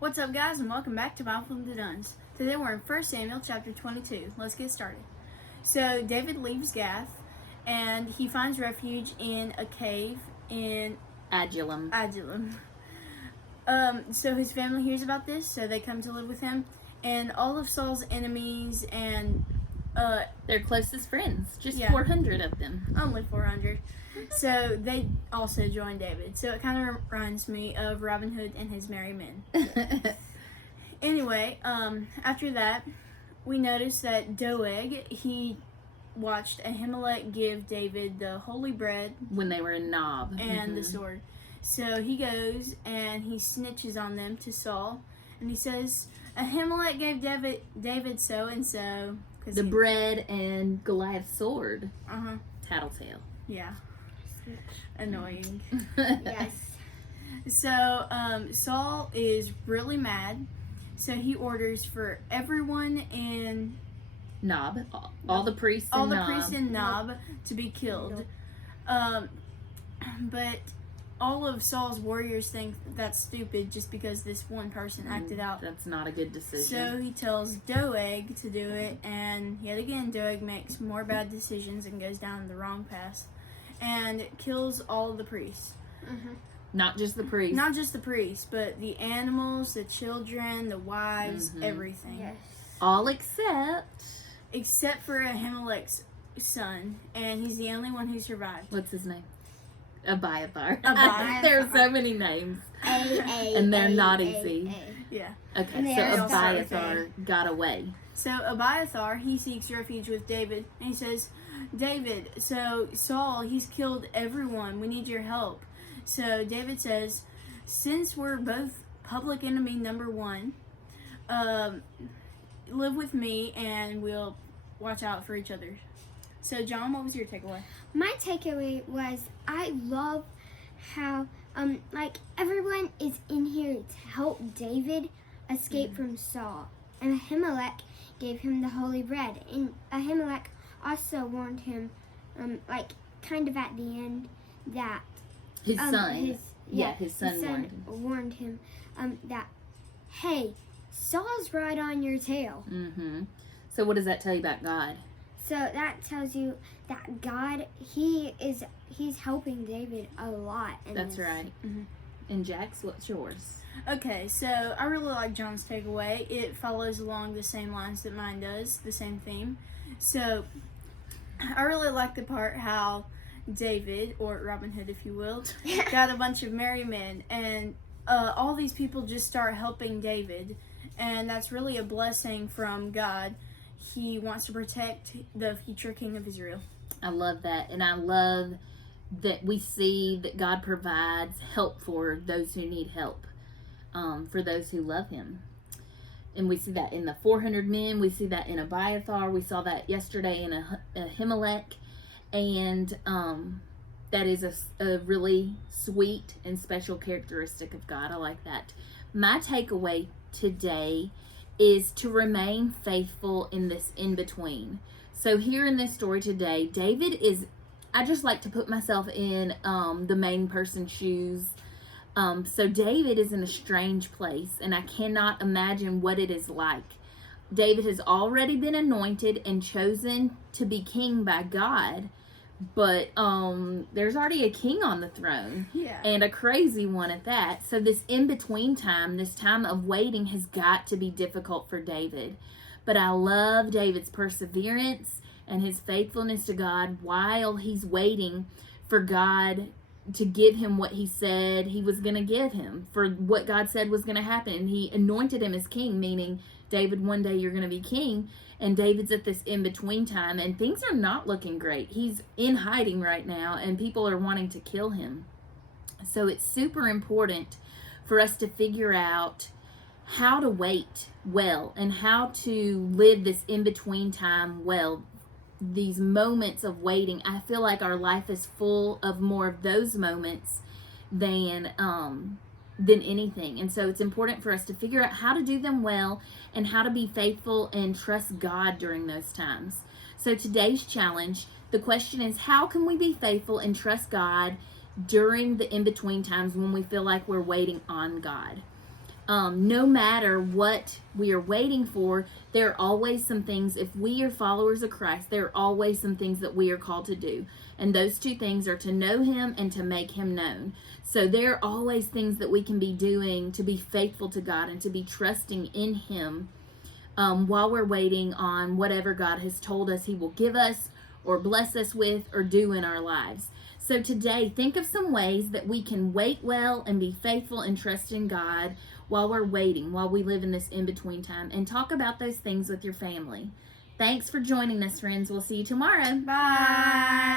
What's up, guys, and welcome back to Bible from the Dunns. Today we're in 1 Samuel chapter 22. Let's get started. So David leaves Gath, and he finds refuge in a cave in Adullam. So his family hears about this, so they come to live with him, and all of Saul's enemies and their closest friends, just Yeah. 400 of them. only 400. So they also join David. So it kind of reminds me of Robin Hood and his merry men. Anyway, after that, we notice that Doeg, he watched Ahimelech give David the holy bread When they were in Nob. and the sword. So he goes and he snitches on them to Saul, and he says, Ahimelech gave David so and so. The bread and Goliath's sword. Tattletale. Yeah. Annoying. Yes. So Saul is really mad. So he orders for everyone in Nob. All the priests in all the Nob. priests in Nob to be killed. But all of Saul's warriors think that's stupid just because this one person acted out. That's not a good decision. So he tells Doeg to do it, and yet again Doeg makes more bad decisions and goes down the wrong path and kills all the priests. Not just the priests. Not just the priests, but the animals, the children, the wives, everything. Yes. All except For Ahimelech's son, and he's the only one who survived. what's his name? Abiathar. Abiathar. There are so many names. And they're not easy. Yeah. Okay, And so they are Abiathar got away. So Abiathar, he seeks refuge with David, and he says, David, so Saul, he's killed everyone. We need your help. So David says, since we're both public enemy number one, live with me and we'll watch out for each other. So John, what was your takeaway? My takeaway was I love how everyone is in here to help David escape from Saul. And Ahimelech gave him the holy bread. And Ahimelech also warned him kind of at the end that His son. His son warned him that, hey, Saul's right on your tail. So what does that tell you about God? So that tells you that God, he's helping David a lot. That's right. And Jax, what's yours? Okay, so I really like John's takeaway. It follows along the same lines that mine does, the same theme. So I really like the part how David, or Robin Hood if you will, got a bunch of merry men, and all these people just start helping David, and that's really a blessing from God. He wants to protect the future king of Israel. I love that, and I love that we see that God provides help for those who need help, for those who love him. And we see that in the 400 men, we see that in Abiathar, we saw that yesterday in Ahimelech, and that is a really sweet and special characteristic of God. I like that. My takeaway today is to remain faithful in this in-between. So here in this story today, David is, I just like to put myself in the main person's shoes. So David is in a strange place, and I cannot imagine what it is like. David has already been anointed and chosen to be king by God, but there's already a king on the throne, and a crazy one at that. So this in-between time, this time of waiting, has got to be difficult for David. But I love David's perseverance and his faithfulness to God while he's waiting for God to give him what he said he was going to give him, for what God said was going to happen. And he anointed him as king, meaning, David, one day you're going to be king. And David's at this in-between time, and things are not looking great. He's in hiding right now, and people are wanting to kill him. So it's super important for us to figure out how to wait well and how to live this in-between time well. These moments of waiting, I feel like our life is full of more of those moments than anything. And so it's important for us to figure out how to do them well and how to be faithful and trust God during those times. So today's challenge, the question is, how can we be faithful and trust God during the in-between times when we feel like we're waiting on God? no matter what we are waiting for, there are always some things, if we are followers of Christ, there are always some things that we are called to do. And those two things are to know him and to make him known. So there are always things that we can be doing to be faithful to God and to be trusting in him while we're waiting on whatever God has told us he will give us or bless us with or do in our lives. So today, think of some ways that we can wait well and be faithful and trust in God while we're waiting, while we live in this in-between time, and talk about those things with your family. Thanks for joining us, friends. We'll see you tomorrow. Bye.